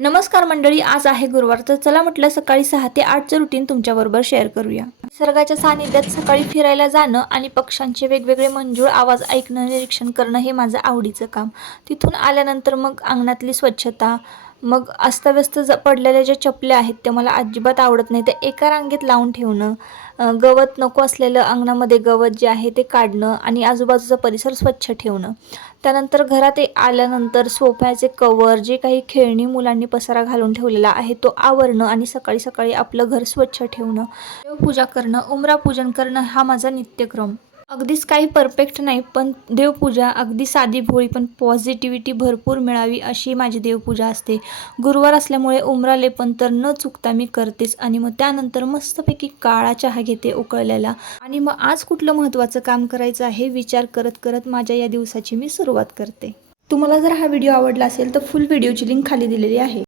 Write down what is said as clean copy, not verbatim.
नमस्कार मंडळी, आज आहे गुरुवार. तर चला म्हटलं सकाळी 6 ते 8चं रुटीन तुमच्याबरोबर शेअर करूया. निसर्गाच्या सानिध्यात सकाळी फिरायला जाणं आणि पक्ष्यांचे वेगवेगळे मंजूळ आवाज ऐकणं, निरीक्षण करणं हे माझं आवडीचं काम. तिथून आल्यानंतर मग अंगणातली स्वच्छता, मग अस्ताव्यस्त पडलेल्या ज्या चपल्या आहेत त्या मला अजिबात आवडत नाही, त्या एका रांगेत लावून ठेवणं, गवत नको असलेलं अंगणामध्ये गवत जे आहे ते काढणं आणि आजूबाजूचा परिसर स्वच्छ ठेवणं. त्यानंतर घरात आल्यानंतर सोफ्याचे कवर, जे काही खेळणी मुलांनी पसारा घालून ठेवलेला आहे तो आवरणं आणि सकाळी सकाळी आपलं घर स्वच्छ ठेवणं, देवपूजा करणं, उंबरापूजन करणं हा माझा नित्यक्रम. अगदीच काही परफेक्ट नाही, पण देवपूजा अगदी साधी भोळी पण पॉझिटिव्हिटी भरपूर मिळावी अशी माझी देवपूजा असते. गुरुवार असल्यामुळे उंबरा लेपन तर न चुकता मी करतेच आणि मग त्यानंतर मस्तपैकी काळा चहा घेते उकळलेला आणि मग आज कुठलं महत्त्वाचं काम करायचं आहे विचार करत करत माझ्या या दिवसाची मी सुरुवात करते. तुम्हाला जर हा व्हिडिओ आवडला असेल तर फुल व्हिडिओची लिंक खाली दिलेली आहे.